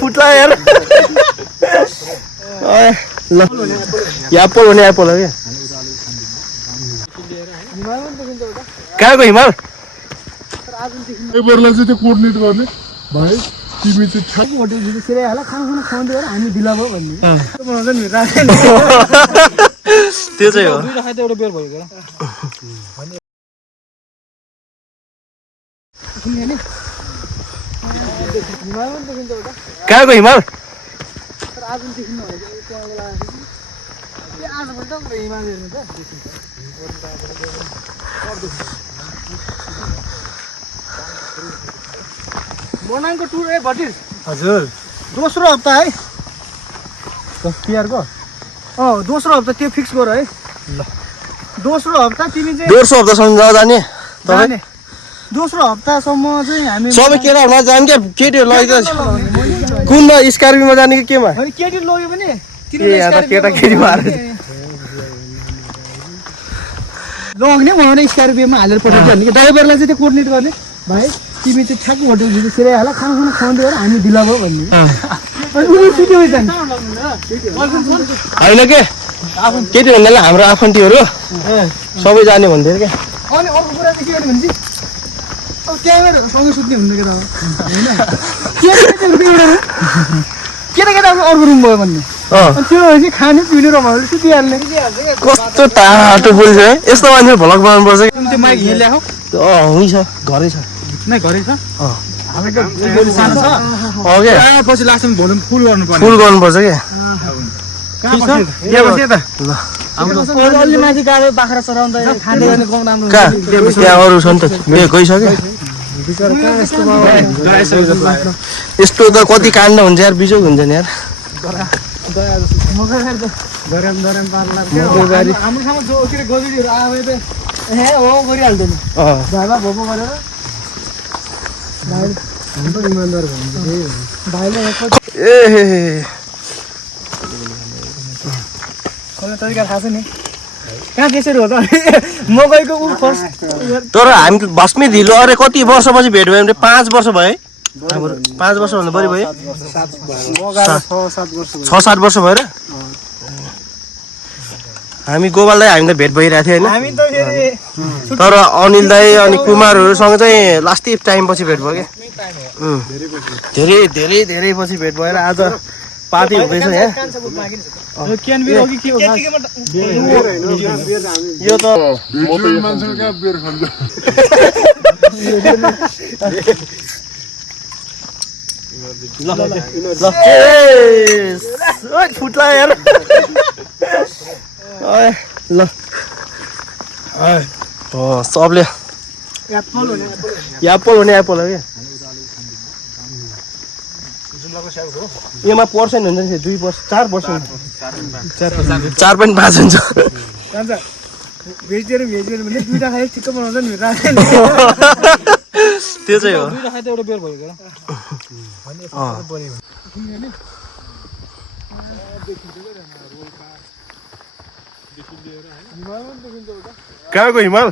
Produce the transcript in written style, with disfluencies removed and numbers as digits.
फुट्ला यार ल एप्पल भने एप्पल हो क्या कहाँको हिमाल चाहिँ त्यो कोर्डिनेट गर्ने भाइ तिमी चाहिँ ठ्याक होटल सिराइहाल खाना खुवाउँदै हामी ढिला भयो भन्ने त्यो चाहिँ हो दुईटा खाँदा एउटा बेर भयो कहाँको हिमाल मनाङको टुर ए भटिर हजुर दोस्रो हप्ता है तिहारको दोस्रो हप्ता त्यो फिक्स गर है ल दोस्रो हप्ता तिमी चाहिँ दोस्रो हप्तासम्म जाने जाने दोस्रो हप्तासम्म चाहिँ हामी सबै केटाहरूमा जाने क्या केटीहरू लगेको कुनमा स्कर्पियोमा जाने कि केमा केटी लग्यो भने केटा केटी मार लग्ने भने स्कर्पियोमा हालेर पठाउँछ भने ड्राइभरलाई चाहिँ त्यो कोर्डिनेट गर्ने भाइ तिमी चाहिँ ठ्याक होटल सिराइहाल खाना खुवाउँदै हो हामी ढिला भयो भन्ने होइन के केटी भन्नाले हाम्रो आफन्तीहरू सबै जाने भन्थ्यो क्या अनि अर्को कुरा चाहिँ के गर्ने भने चाहिँ अब त्यहाँबाट सँगै सुत्ने हुन्थ्यो केटा केटाको अर्को रुम भयो भन्ने त्यो चाहिँ खाने पिउने रमाइलो सुतिहाल्ने कस्तो टाटो बोल्छ है यस्तो मान्छे भ्लग बनाउनु पर्छ त्यो माइक यहाँ ल्याएको हुन्छ घरै छ नै घरै छ पछि लास्टमा भोल्युम फुल गर्नुपर्ने फुल गर्नुपर्छ क्या अलि माथि गाह्रो बाख्रा चराउँदा खाँदै गर्ने गाउँ राम्रो कहाँ त्यहाँ अरू छ नि त गइसक्यो यस्तो त कति काण्ड हुन्छ यार बिजोग हुन्छ नि यार हाम्रोसँग जो के अरे गजुडीहरू आयो त हो गरिहाल्दैन भाइमा भोपो गरेर इमान्दार भाइले तरिका थाहा छ नि कहाँ त्यसरी हो त मकैको ऊ फर्स्ट तर हामी भस्मी ढिलो अरे कति वर्षपछि भेट भयो भने 5 वर्ष भयो है 5 वर्षभन्दा बढी भयो 6-7 वर्ष भयो र हामी गोपाल दाई हामी त भेट भइरहेको थियो हामी त होइन तर अनिल दाई अनि कुमारहरूसँग चाहिँ लास्ट टाइम पछि भेट भयो क्या धेरै धेरै धेरै पछि भेट भएर आज पार्टी हुँदैछ यहाँ यो त मान्छेको कहाँ बेर खान्छ फुट्ला यार ल सबले एप्पल भने एप्पल हो क्या यसमा पर्सेन्ट हुन्छ नि 2% 4% 4.5 हुन्छ भेजिटेरियन भने दुईटा खाए ठिक्क बनाउँछ नि त्यो चाहिँ हो दुईटा खाँदा एउटा बेर भयो कहाँको हिमाल